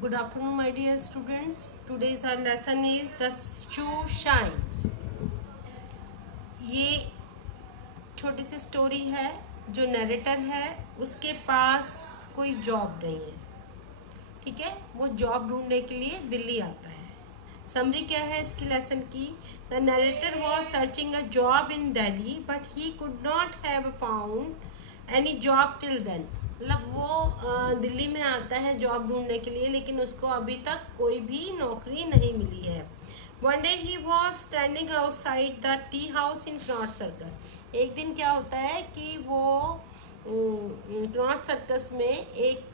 Good afternoon, my dear students. Today's our lesson is the shoe shine. ये छोटी सी story है। जो narrator है उसके पास कोई जॉब नहीं है, ठीक है। वो जॉब ढूंढने के लिए दिल्ली आता है। समरी क्या है इसकी लेसन की? The narrator was searching a job in Delhi but he could not have found any job till then. मतलब वो दिल्ली में आता है जॉब ढूंढने के लिए, लेकिन उसको अभी तक कोई भी नौकरी नहीं मिली है। One day he was standing outside the tea house in north circus. एक दिन क्या होता है कि वो नॉर्थ सर्कस में एक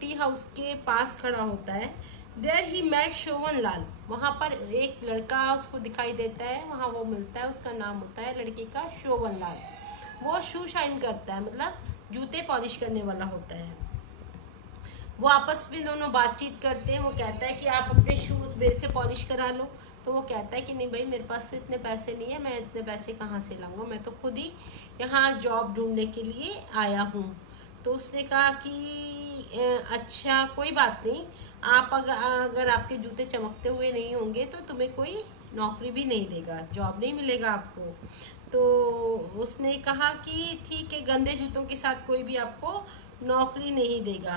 टी हाउस के पास खड़ा होता है। देयर ही मेट शोभन लाल। वहाँ पर एक लड़का उसको दिखाई देता है, वहाँ वो मिलता है। उसका नाम होता है लड़के का शोभन लाल। वो शू शाइन करता है, मतलब जूते पॉलिश करने वाला होता है। वो आपस में दोनों बातचीत करते हैं। वो कहता है कि आप अपने शूज़ मेरे से पॉलिश करा लो। तो वो कहता है कि नहीं भाई, मेरे पास तो इतने पैसे नहीं है, मैं इतने पैसे कहाँ से लाऊंगा, मैं तो खुद ही यहाँ जॉब ढूंढने के लिए आया हूँ। तो उसने कहा कि अच्छा कोई बात नहीं, आप अगर आपके जूते चमकते हुए नहीं होंगे तो तुम्हें कोई नौकरी भी नहीं देगा, जॉब नहीं मिलेगा आपको। तो उसने कहा कि ठीक है, गंदे जूतों के साथ कोई भी आपको नौकरी नहीं देगा।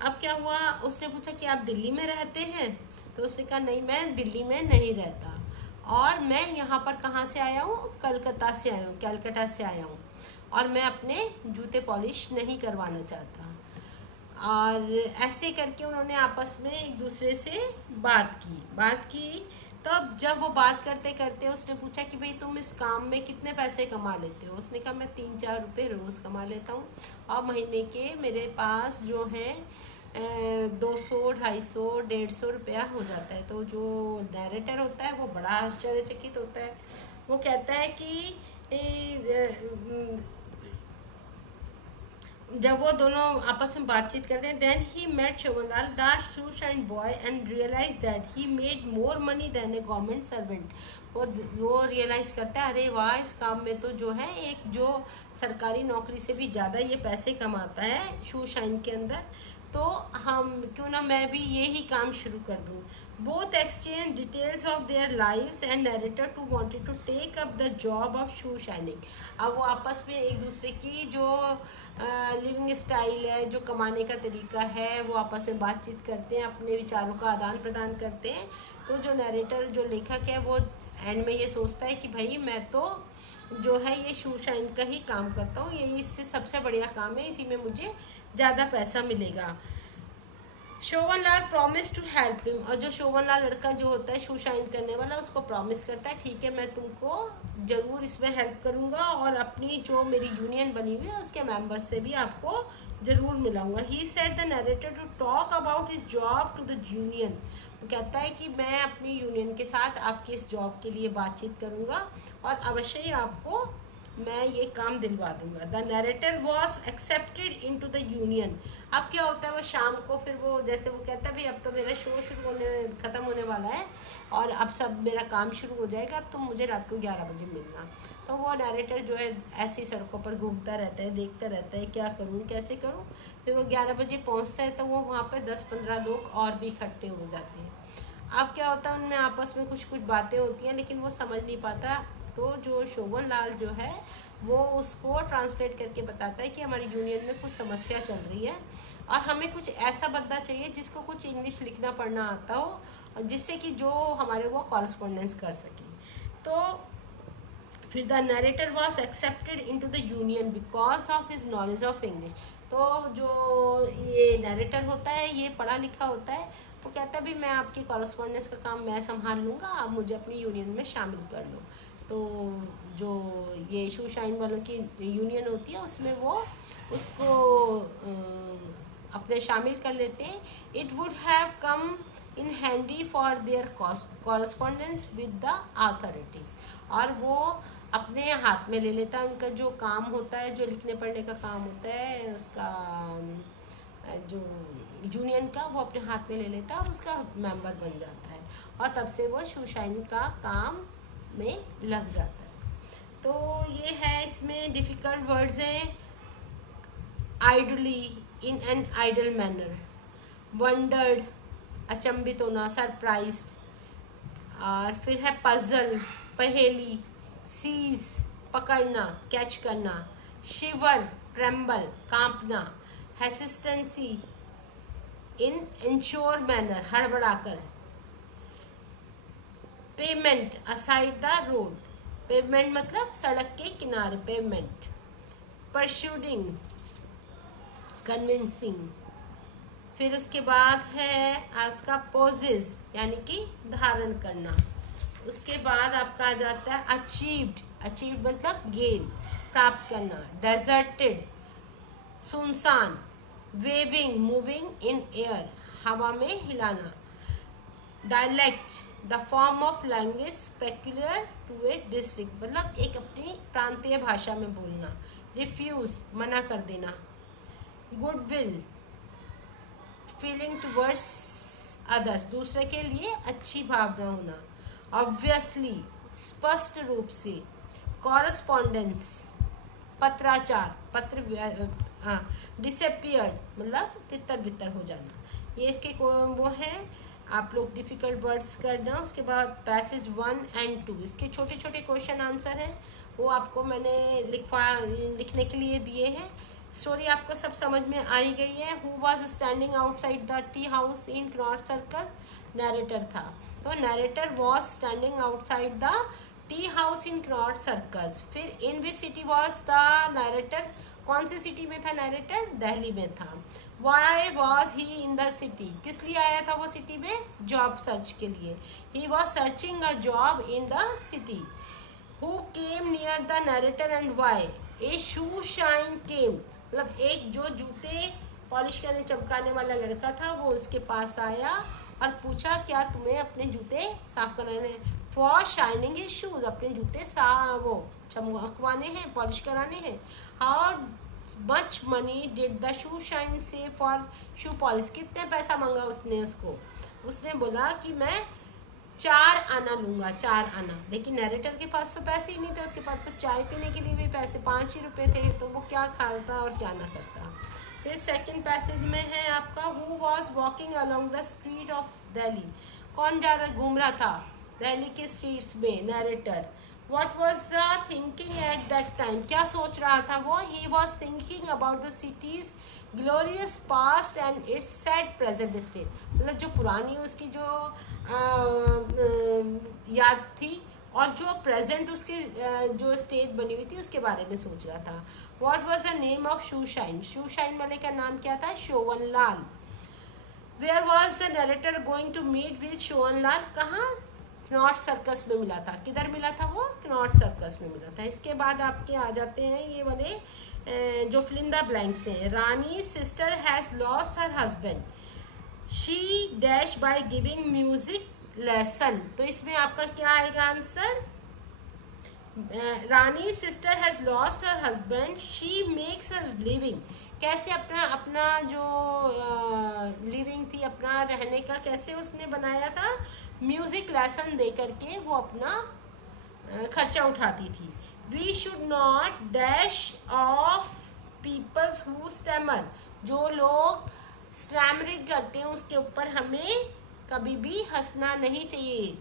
अब क्या हुआ, उसने पूछा कि आप दिल्ली में रहते हैं? तो उसने कहा नहीं, मैं दिल्ली में नहीं रहता, और मैं यहाँ पर कहाँ से आया हूँ, कलकत्ता से आया हूँ, कैलकटा से आया हूँ, और मैं अपने जूते पॉलिश नहीं करवाना चाहता। और ऐसे करके उन्होंने आपस में एक दूसरे से बात की। तो अब जब वो बात करते करते उसने पूछा कि भाई तुम इस काम में कितने पैसे कमा लेते हो? उसने कहा मैं 3-4 रुपये रोज़ कमा लेता हूँ, और महीने के मेरे पास जो है 200, 250, 150 रुपया हो जाता है। तो जो डायरेक्टर होता है वो बड़ा आश्चर्यचकित होता है। वो कहता है कि जब वो दोनों आपस में बातचीत करते हैं, then he met Shobhanlal the shoe shine boy and realise that he made more money than a government servant. वो रियलाइज़ करता है, अरे वाह, इस काम में तो जो है एक जो सरकारी नौकरी से भी ज़्यादा ये पैसे कमाता है शू शाइन के अंदर। तो हम क्यों ना मैं भी ये ही काम शुरू कर दूँ। Both exchange details of their lives and narrator to wanted to take up the job of shoe shining. अब वो आपस में एक दूसरे की जो लिविंग स्टाइल है, जो कमाने का तरीका है, वो आपस में बातचीत करते हैं, अपने विचारों का आदान प्रदान करते हैं। तो जो नरेटर, जो लेखक है, वो एंड में ये सोचता है कि भाई मैं तो जो है ये शू शाइन का ही काम करता हूँ, ये इससे सबसे बढ़िया काम है, इसी में मुझे ज़्यादा पैसा मिलेगा। शोभन लाल प्रॉमिस टू हेल्प हिम। और जो शोभन लाल लड़का जो होता है शू शाइन करने वाला, उसको प्रॉमिस करता है ठीक है, मैं तुमको ज़रूर इसमें हेल्प करूँगा, और अपनी जो मेरी यूनियन बनी हुई है उसके मेंबर्स से भी आपको ज़रूर मिलाऊंगा। He said the narrator to talk about his job to the union. वो कहता है कि मैं अपनी यूनियन के साथ आपकी इस जॉब के लिए बातचीत करूँगा, और अवश्य ही आपको मैं ये काम दिलवा दूंगा। The narrator was accepted in to the union. अब क्या होता है, वो शाम को फिर वो जैसे वो कहता है भाई अब तो मेरा शो ख़त्म होने वाला है, और अब सब मेरा काम शुरू हो जाएगा, अब तुम मुझे रात को 11 बजे मिलना। तो वो नरेटर जो है ऐसी सड़कों पर घूमता रहता है, देखता रहता है क्या करूँ कैसे करूँ। फिर वो 11 बजे पहुँचता है तो वो वहाँ पर 10-15 लोग और भी इकट्ठे हो जाते हैं। अब क्या होता है, उनमें आपस में कुछ कुछ बातें होती हैं, लेकिन वो समझ नहीं पाता। तो जो शोभन लाल जो है वो उसको ट्रांसलेट करके बताता है कि हमारी यूनियन में कुछ समस्या चल रही है, और हमें कुछ ऐसा बंदा चाहिए जिसको कुछ इंग्लिश लिखना पढ़ना आता हो, और जिससे कि जो हमारे वो कॉरेस्पॉन्डेंस कर सके। तो फिर the narrator was accepted in to the union because of his knowledge of English. तो जो ये नरेटर होता है ये पढ़ा लिखा होता है। वो कहता है भाई मैं आपकी कॉरेस्पॉन्डेंस का काम मैं संभाल लूँगा, आप मुझे अपनी यूनियन में शामिल कर लो। तो जो ये शू शाइन वालों की यूनियन होती है उसमें वो उसको अपने शामिल कर लेते हैं। It would have come in handy for their correspondence with the authorities. और वो अपने हाथ में ले लेता है, उनका जो काम होता है, जो लिखने पढ़ने का काम होता है उसका, जो यूनियन का, वो अपने हाथ में ले लेता है और उसका मेंबर बन जाता है, और तब से वो शू शाइन का काम में लग जाता है। तो ये है, इसमें डिफ़िकल्ट वर्ड्स हैं। Idly, in an idle manner, wondered, अचंभित होना, सरप्राइज। और फिर है पजल, पहेली। सीज, पकड़ना, कैच करना। शिवर, ट्रेम्बल, कांपना। हेसिस्टेंसी, इन इंश्योर मैनर, हड़बड़ाकर। Pavement, aside the road. Pavement मतलब सड़क के किनारे, पेमेंट। परस्यूडिंग, कन्विंसिंग। फिर उसके बाद है आज का पोजेस, यानी कि धारण करना। उसके बाद आपका आ जाता है अचीव्ड। अचीव्ड मतलब गेन, प्राप्त करना। डेजर्टेड, सुनसान। वेविंग, मूविंग इन एयर, हवा में हिलाना। Dialect, the form of language peculiar to a district, मतलब एक अपनी प्रांतीय भाषा में बोलना। रिफ्यूज, मना कर देना। गुडविल, फीलिंग टुवर्ड्स अदर्स, दूसरे के लिए अच्छी भावना होना। ऑब्वियसली, स्पष्ट रूप से। कॉरस्पॉन्डेंस, पत्राचार, पत्र। हाँ, डिसअपियर्ड मतलब तितर बितर हो जाना। ये इसके वो हैं, आप लोग डिफ़िकल्ट वर्ड्स करना। उसके बाद पैसेज 1 and 2, इसके छोटे छोटे क्वेश्चन आंसर हैं, वो आपको मैंने लिखने के लिए दिए हैं। स्टोरी आपको सब समझ में आ ही गई है। Who was standing outside the tea house in Connaught Circus, narrator था। तो narrator was standing outside the tea house in Connaught Circus. फिर in which city was the narrator, कौन सी सिटी में था नैरेटर? दिल्ली में था। Why was he in the city, किस लिए आया था वो सिटी में? जॉब सर्च के लिए। He was searching a job in the city. Who came near the narrator and why? A shoe shine came, मतलब एक जो जूते पॉलिश करने चमकाने वाला लड़का था वो उसके पास आया और पूछा क्या तुम्हें अपने जूते साफ कराने, फॉर शाइनिंग हिज शूज, अपने जूते वो चमकवाने हैं, पॉलिश कराने हैं। How much money did the shoe shine से फॉर शू पॉलिश, कितने पैसा मांगा उसने उसको? उसने बोला कि मैं 4 आना लूँगा, 4 आना। लेकिन नैरेटर के पास तो पैसे ही नहीं थे, उसके पास तो चाय पीने के लिए भी पैसे 5 ही रुपये थे, तो वो क्या खाता और क्या ना करता। फिर सेकंड पैसेज में है आपका, who was walking along the street of Delhi, कौन जा रहा घूम रहा था दिल्ली के स्ट्रीट्स में? Narrator. What was thinking at that time, क्या सोच रहा था वो? He was thinking about the city's glorious past and its sad present state, मतलब जो पुरानी उसकी जो याद थी और जो प्रेजेंट उसकी जो स्टेज बनी हुई थी उसके बारे में सोच रहा था। What was the name of शूशाइन, शूशाइन वाले का नाम क्या था? शोभनलाल। Where was the narrator going to meet with शोभनलाल, कहाँ? क्नॉट सर्कस में मिला था। किधर मिला था वो? क्नॉट सर्कस में मिला था। इसके बाद आपके आ जाते हैं ये वाले जो फिल इन द ब्लैंक्स हैं। Rani sister has lost her husband, she dash by giving music lesson, तो इसमें आपका क्या आएगा answer? Rani sister has lost her husband, she makes her living, कैसे अपना जो लिविंग थी, अपना रहने का कैसे उसने बनाया था? म्यूजिक लेसन दे करके वो अपना खर्चा उठाती थी। We should not dash off peoples who stammer, जो लोग स्टैमरिंग करते हैं उसके ऊपर हमें कभी भी हंसना नहीं चाहिए।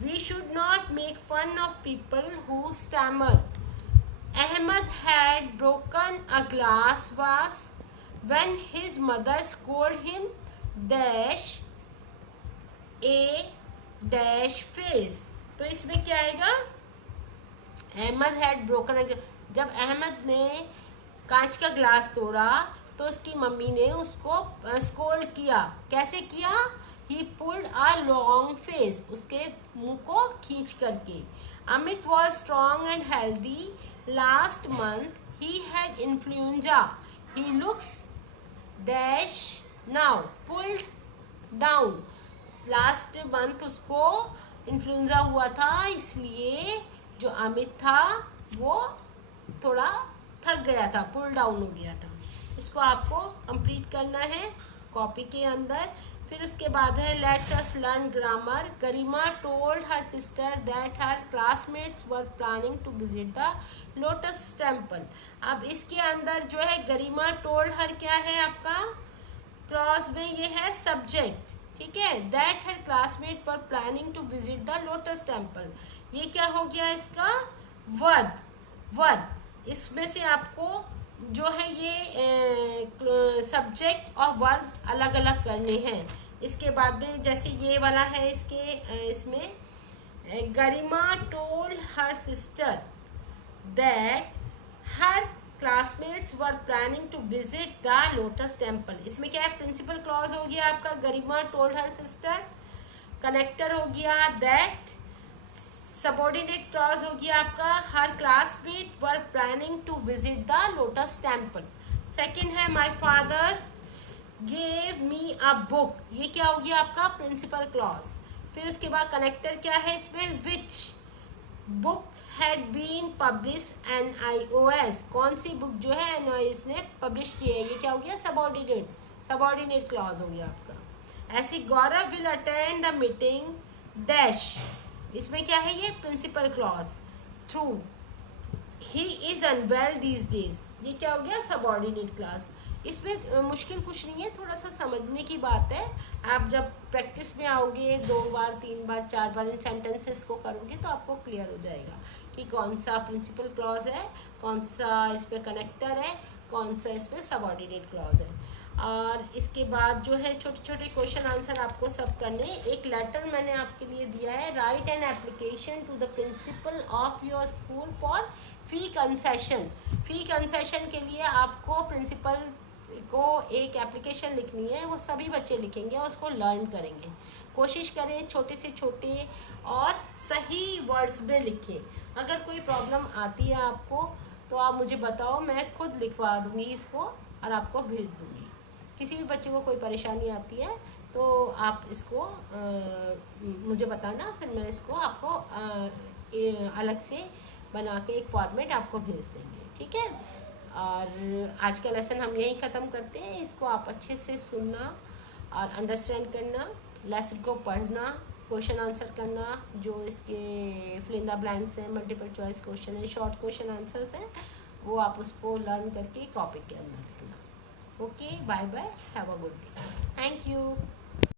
We should not make fun of people who stammer. Ahmed had broken a glass vase when his mother scolded him dash a dash face, तो इसमें क्या आएगा? अहमद हैड ब्रोकन, जब अहमद ने कांच का ग्लास तोड़ा तो उसकी मम्मी ने उसको स्कोल्ड किया, कैसे किया? ही पुल्ड अ लॉन्ग फेस, उसके मुंह को खींच करके। Amit was strong and healthy, last month he had influenza, he looks dash now pulled down, last month उसको इन्फ्लुएंजा हुआ था, इसलिए जो अमित था वो थोड़ा थक गया था, पुल डाउन हो गया था। इसको आपको कंप्लीट करना है कॉपी के अंदर। फिर उसके बाद है let's us learn grammar. Garima told her sister that her classmates were planning to visit the Lotus Temple. अब इसके अंदर जो है गरिमा टोल्ड हर क्या है आपका? क्लॉज में ये है सब्जेक्ट, ठीक है, that her classmate were planning to visit the Lotus Temple. ये क्या हो गया इसका वर्ब, वर्ब इसमें से आपको जो है ये सब्जेक्ट और वर्ब अलग अलग करने हैं। इसके बाद में जैसे ये वाला है इसमें Garima told her sister that her classmates were planning to visit the Lotus Temple. इसमें क्या है, प्रिंसिपल क्लॉज हो गया आपका Garima told her sister, connector हो गया दैट, सबऑर्डिनेट क्लॉज हो गया आपका her classmate were planning to visit the Lotus Temple. Second है my father gave me a book, ये क्या हो गया आपका प्रिंसिपल क्लॉज। फिर उसके बाद कनेक्टर क्या है इसमें, which book had been publish NIOS, कौन सी बुक जो है NIOS ने पब्लिश की है, ये क्या हो गया सबऑर्डिनेट, सबऑर्डिनेट क्लॉज हो गया आपका। ऐसे Gaurav will attend the meeting dash, इसमें क्या है ये principal clause, though he is unwell these days, ये क्या हो गया सबऑर्डिनेट क्लॉज। इसमें मुश्किल कुछ नहीं है, थोड़ा सा समझने की बात है। आप जब प्रैक्टिस में आओगे 2 बार 3 बार 4 बार इन सेंटेंसेस को करोगे तो आपको क्लियर हो जाएगा कि कौन सा प्रिंसिपल क्लॉज है, कौन सा इस पर कनेक्टर है, कौन सा इस पर सबऑर्डिनेट क्लॉज है। और इसके बाद जो है छोटे छोटे क्वेश्चन आंसर आपको सब करने। एक लेटर मैंने आपके लिए दिया है, write an application to the principal of your school for fee concession. Fee concession के लिए आपको प्रिंसिपल को एक एप्लीकेशन लिखनी है, वो सभी बच्चे लिखेंगे और उसको लर्न करेंगे। कोशिश करें छोटे से छोटे और सही वर्ड्स में लिखें। अगर कोई प्रॉब्लम आती है आपको तो आप मुझे बताओ, मैं खुद लिखवा दूँगी इसको और आपको भेज दूँगी। किसी भी बच्चे को कोई परेशानी आती है तो आप इसको मुझे बताना, फिर मैं इसको आपको अलग से बना के एक फॉर्मेट आपको भेज देंगे, ठीक है। और आज का लेसन हम यहीं ख़त्म करते हैं। इसको आप अच्छे से सुनना और अंडरस्टैंड करना, लेसन को पढ़ना, क्वेश्चन आंसर करना, जो इसके फिल इन द ब्लैंक्स हैं, मल्टीपल चॉइस क्वेश्चन है, शॉर्ट क्वेश्चन आंसर्स हैं, वो आप उसको लर्न करके कॉपी के अंदर लिखना। Okay, bye bye, have a good day, thank you.